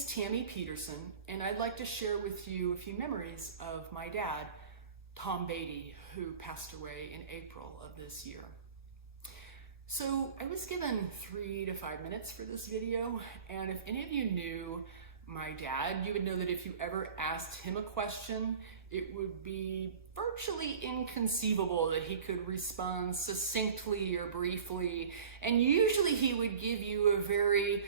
is Tammy Peterson, and I'd like to share with you a few memories of my dad, Tom Beatty, who passed away in April of this year. So I was given 3 to 5 minutes for this video, and if any of you knew my dad, you would know that if you ever asked him a question, it would be virtually inconceivable that he could respond succinctly or briefly, and usually he would give you a very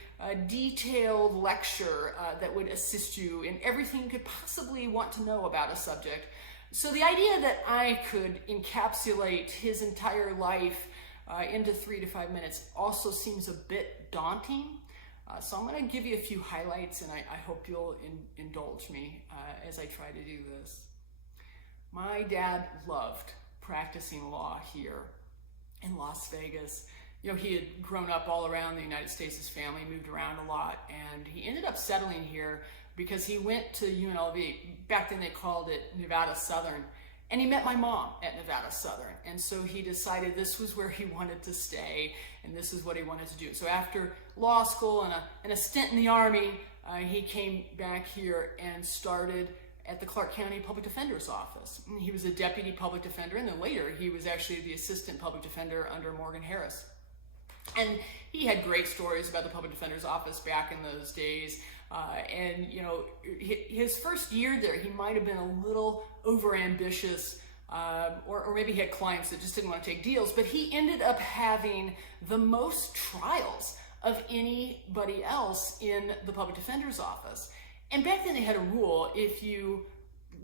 detailed lecture that would assist you in everything you could possibly want to know about a subject. So the idea that I could encapsulate his entire life into 3 to 5 minutes also seems a bit daunting. So I'm going to give you a few highlights, and I hope you'll indulge me as I try to do this. My dad loved practicing law here in Las Vegas. You know, he had grown up all around the United States. His family moved around a lot, and he ended up settling here because he went to UNLV. Back then they called it Nevada Southern, and he met my mom at Nevada Southern. And so he decided this was where he wanted to stay, and this is what he wanted to do. So after law school and a stint in the Army, he came back here and started at the Clark County Public Defender's Office. He was a deputy public defender, and then later he was actually the assistant public defender under Morgan Harris. And he had great stories about the public defender's office back in those days. And you know, his first year there, he might have been a little overambitious, or maybe he had clients that just didn't want to take deals, but he ended up having the most trials of anybody else in the public defender's office. And back then they had a rule: if you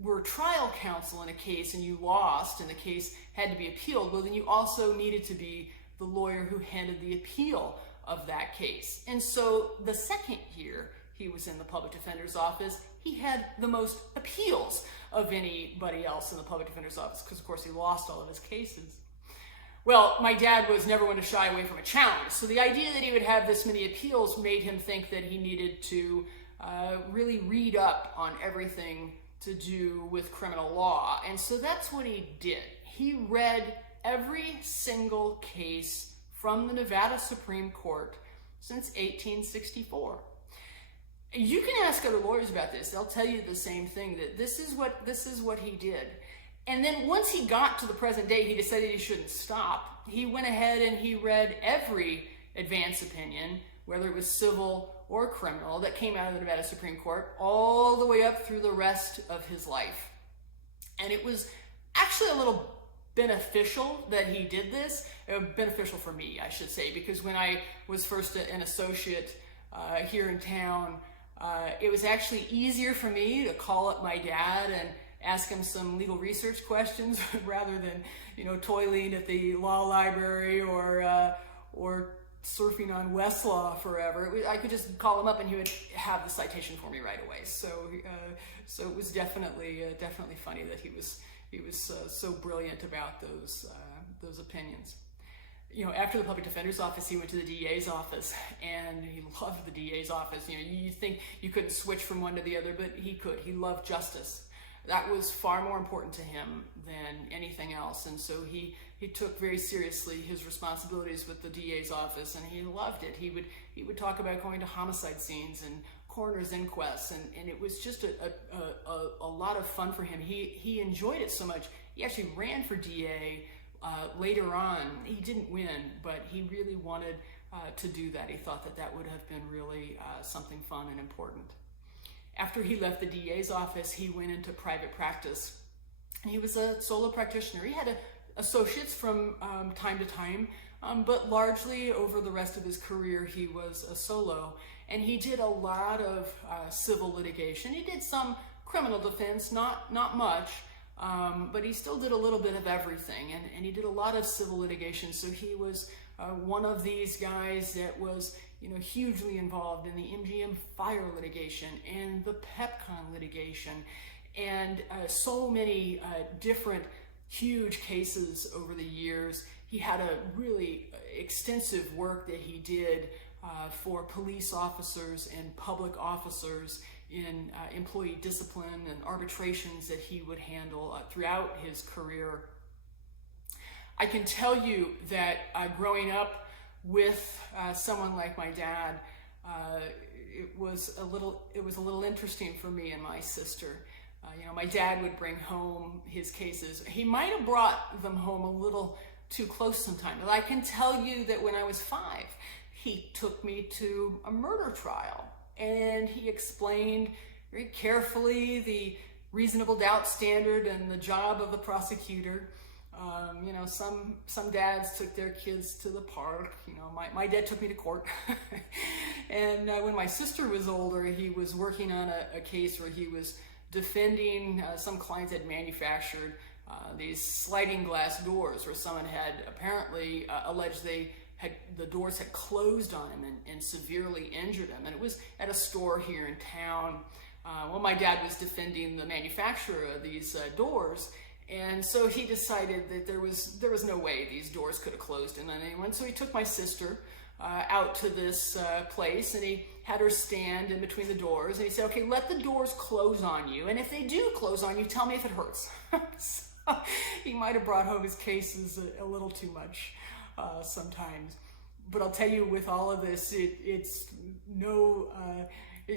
were trial counsel in a case and you lost and the case had to be appealed, well, then you also needed to be the lawyer who handled the appeal of that case. And so the second year he was in the public defender's office, he had the most appeals of anybody else in the public defender's office, because of course he lost all of his cases. Well, my dad was never one to shy away from a challenge. So the idea that he would have this many appeals made him think that he needed to really read up on everything to do with criminal law. And so that's what he did. He read every single case from the Nevada Supreme Court since 1864. You can ask other lawyers about this. They'll tell you the same thing, that this is what he did. And then once he got to the present day, he decided he shouldn't stop. He went ahead and he read every advance opinion, whether it was civil or criminal, that came out of the Nevada Supreme Court, all the way up through the rest of his life. And it was actually a little beneficial that he did this. Beneficial for me, I should say, because when I was first an associate here in town, it was actually easier for me to call up my dad and ask him some legal research questions rather than, you know, toiling at the law library or surfing on Westlaw forever. I could just call him up and he would have the citation for me right away. So it was definitely funny that he was so brilliant about those opinions. You know, after the public defender's office, he went to the DA's office, and he loved the DA's office. You know, you think you couldn't switch from one to the other, but he could. He loved justice. That was far more important to him than anything else. And so he took very seriously his responsibilities with the DA's office, and he loved it. He would talk about going to homicide scenes and coroner's inquests, and it was just a lot of fun for him. He enjoyed it so much. He actually ran for DA later on. He didn't win, but he really wanted to do that. He thought that would have been really something fun and important. After he left the DA's office, he went into private practice. And he was a solo practitioner. He had associates from time to time, but largely over the rest of his career, he was a solo. And he did a lot of civil litigation. He did some criminal defense, not much, but he still did a little bit of everything. And he did a lot of civil litigation. So he was one of these guys that was, you know, hugely involved in the MGM fire litigation and the PepCon litigation, and so many different huge cases over the years. He had a really extensive work that he did for police officers and public officers in employee discipline and arbitrations that he would handle throughout his career. I can tell you that growing up with someone like my dad, it was a little interesting for me and my sister. My dad would bring home his cases. He might have brought them home a little too close sometimes. I can tell you that when I was 5, he took me to a murder trial, and he explained very carefully the reasonable doubt standard and the job of the prosecutor. Some dads took their kids to the park. My dad took me to court. And when my sister was older, he was working on a case where he was defending some clients had manufactured these sliding glass doors where someone had apparently alleged the doors had closed on him and severely injured him. And it was at a store here in town. My dad was defending the manufacturer of these doors. And so he decided that there was no way these doors could have closed in on anyone. So he took my sister out to this place, and he had her stand in between the doors. And he said, okay, let the doors close on you. And if they do close on you, tell me if it hurts. So he might have brought home his cases a little too much sometimes. But I'll tell you, with all of this,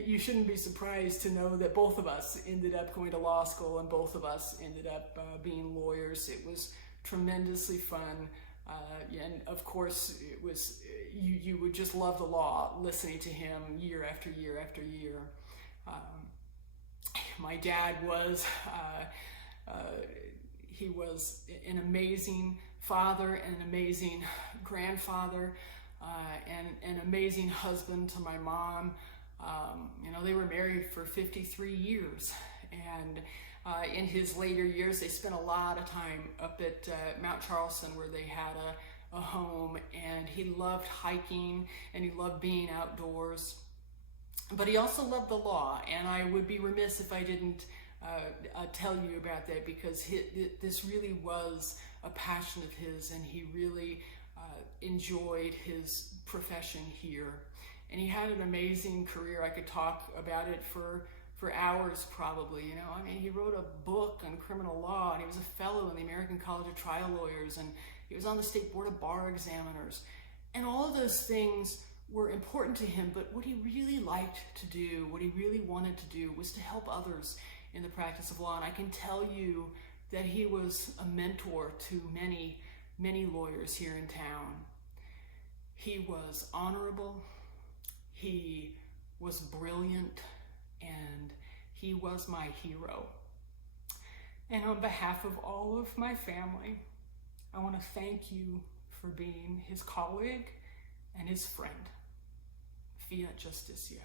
you shouldn't be surprised to know that both of us ended up going to law school, and both of us ended up being lawyers. It was tremendously fun. And of course, it was you would just love the law, listening to him year after year after year. My dad was he was an amazing father and an amazing grandfather, and an amazing husband to my mom. They were married for 53 years, and in his later years, they spent a lot of time up at Mount Charleston, where they had a home, and he loved hiking and he loved being outdoors. But he also loved the law, and I would be remiss if I didn't tell you about that, because this really was a passion of his, and he really enjoyed his profession here. And he had an amazing career. I could talk about it for hours probably. He wrote a book on criminal law, and he was a fellow in the American College of Trial Lawyers, and he was on the State Board of Bar Examiners. And all of those things were important to him, but what he really liked to do, what he really wanted to do, was to help others in the practice of law. And I can tell you that he was a mentor to many, many lawyers here in town. He was honorable, he was brilliant, and he was my hero. And on behalf of all of my family, I want to thank you for being his colleague and his friend. Fiat Justitia.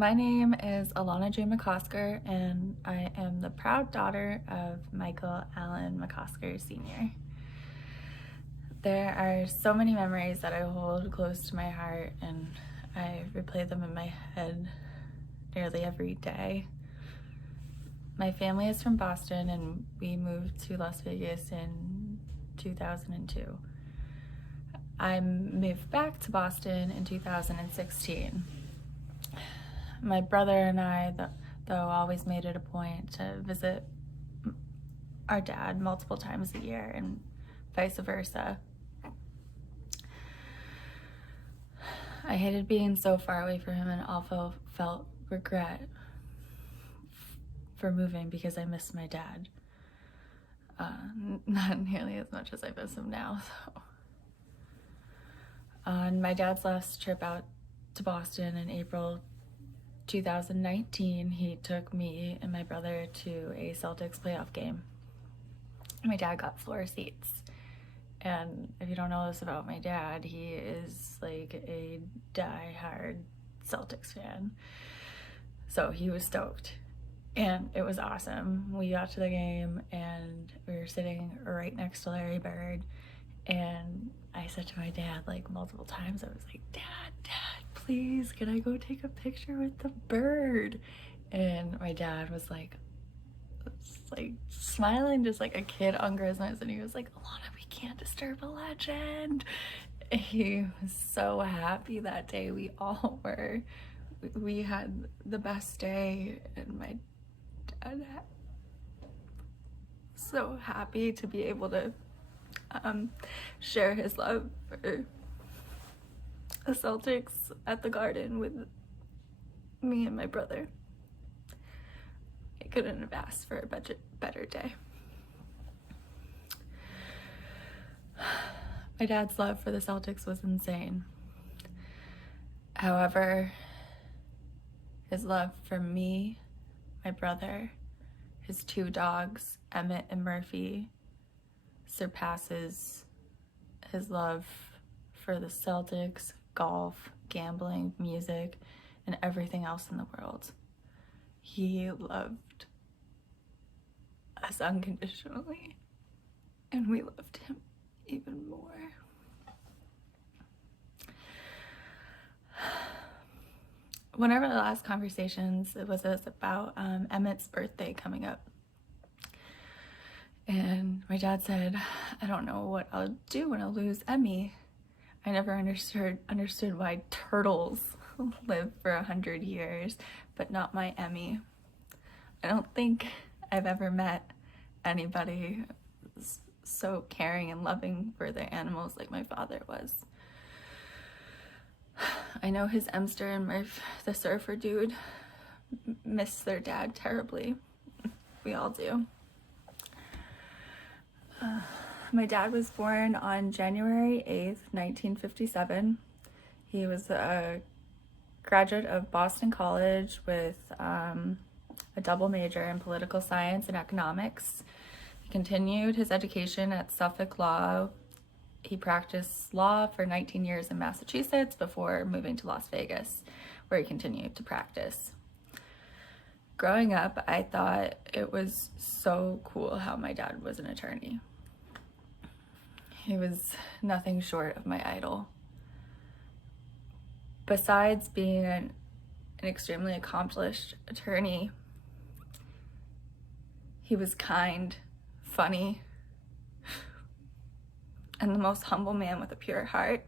My name is Alana J. McCosker, and I am the proud daughter of Michael Allen McCosker Sr. There are so many memories that I hold close to my heart, and I replay them in my head nearly every day. My family is from Boston, and we moved to Las Vegas in 2002. I moved back to Boston in 2016. My brother and I, though, always made it a point to visit our dad multiple times a year and vice versa. I hated being so far away from him and also felt regret for moving because I missed my dad. Not nearly as much as I miss him now, though. On my dad's last trip out to Boston in April 2019, he took me and my brother to a Celtics playoff game. My dad got floor seats. And if you don't know this about my dad, he is like a die-hard Celtics fan. So he was stoked. And it was awesome. We got to the game and we were sitting right next to Larry Bird. And I said to my dad like multiple times, I was like, Dad, please, can I go take a picture with the bird? And my dad was like smiling just like a kid on Christmas, and he was like, Alana, we can't disturb a legend. He was so happy that day. We all were. We had the best day, and my dad so happy to be able to share his love for the Celtics at the Garden with me and my brother. I couldn't have asked for a better day. My dad's love for the Celtics was insane. However, his love for me, my brother, his two dogs, Emmett and Murphy, surpasses his love for the Celtics, golf, gambling, music, and everything else in the world. He loved us unconditionally, and we loved him even more. One of our last conversations, it was about Emmett's birthday coming up. And my dad said, I don't know what I'll do when I lose Emmy. I never understood why turtles live for 100 years, but not my Emmy. I don't think I've ever met anybody so caring and loving for their animals like my father was. I know his Emster and Murph, the surfer dude, miss their dad terribly. We all do. My dad was born on January 8th, 1957. He was a graduate of Boston College with a double major in political science and economics. He continued his education at Suffolk Law. He practiced law for 19 years in Massachusetts before moving to Las Vegas, where he continued to practice. Growing up, I thought it was so cool how my dad was an attorney. He was nothing short of my idol. Besides being an extremely accomplished attorney, he was kind, funny, and the most humble man with a pure heart.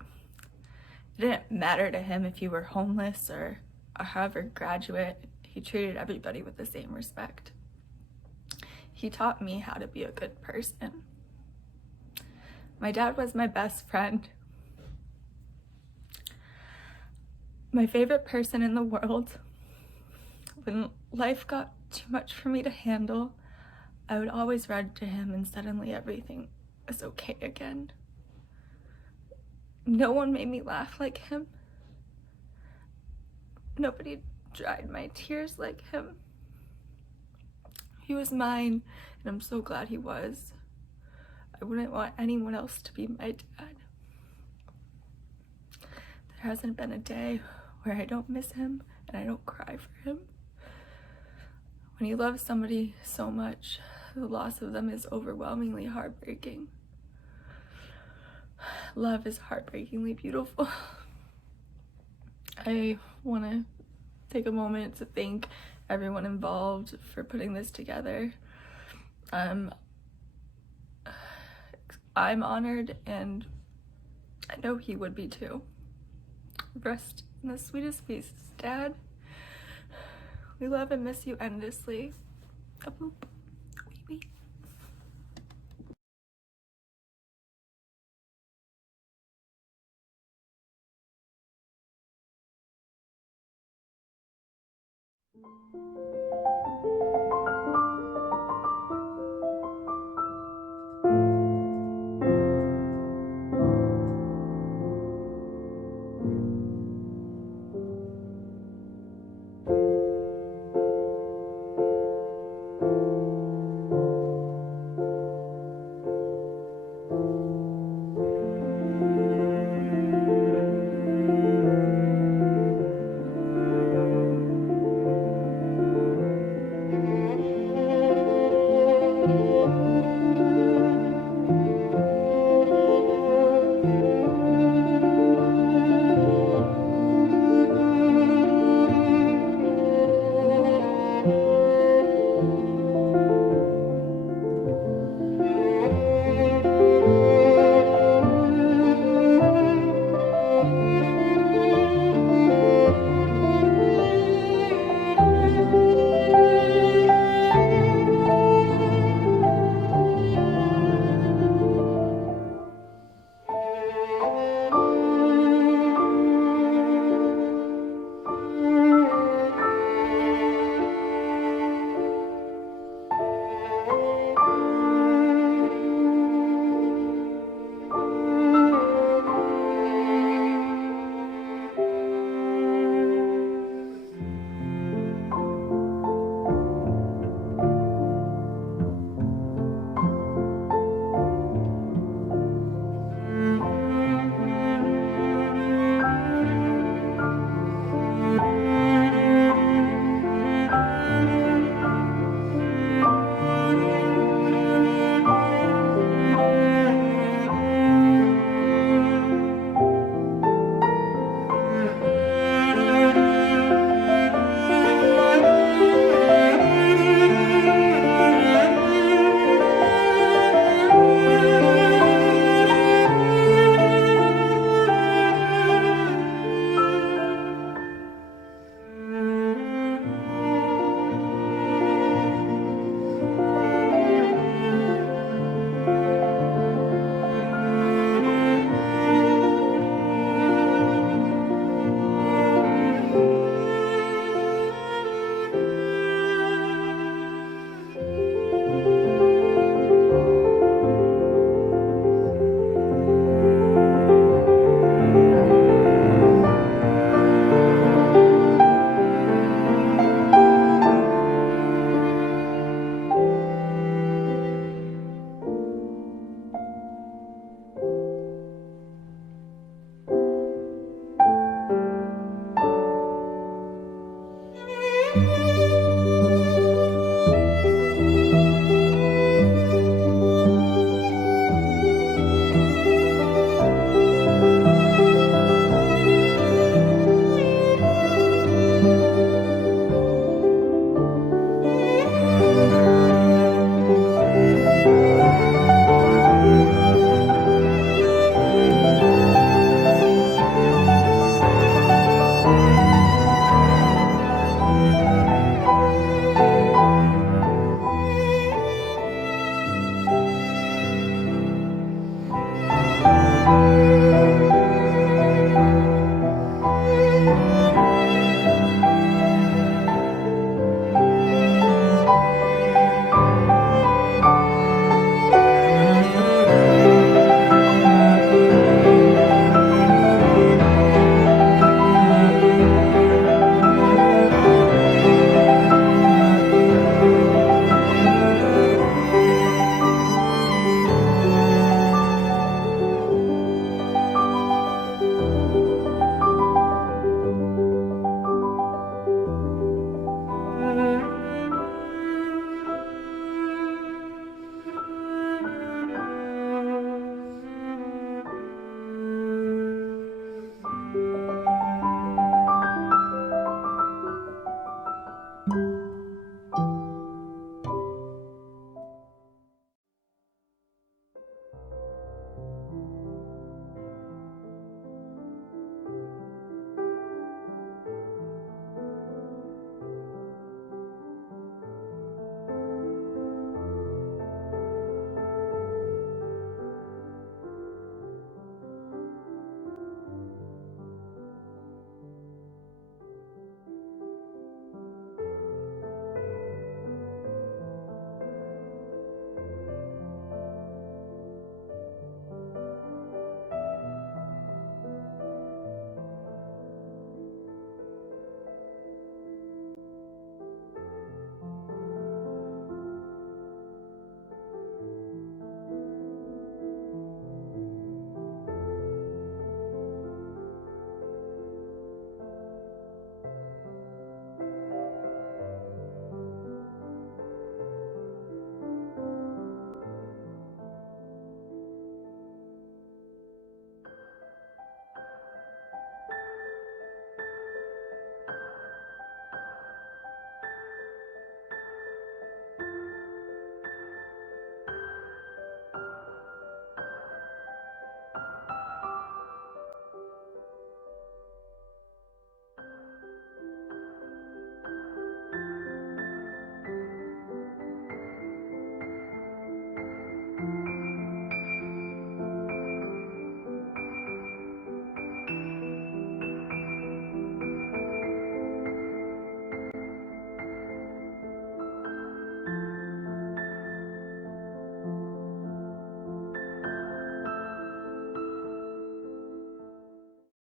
It didn't matter to him if you were homeless or a Harvard graduate. He treated everybody with the same respect. He taught me how to be a good person. My dad was my best friend. My favorite person in the world. When life got too much for me to handle, I would always run to him and suddenly everything was okay again. No one made me laugh like him. Nobody dried my tears like him. He was mine, and I'm so glad he was. I wouldn't want anyone else to be my dad. There hasn't been a day where I don't miss him and I don't cry for him. When you love somebody so much, the loss of them is overwhelmingly heartbreaking. Love is heartbreakingly beautiful. I want to take a moment to thank everyone involved for putting this together. I'm honored, and I know he would be too. Rest in the sweetest peace, Dad. We love and miss you endlessly. A boop.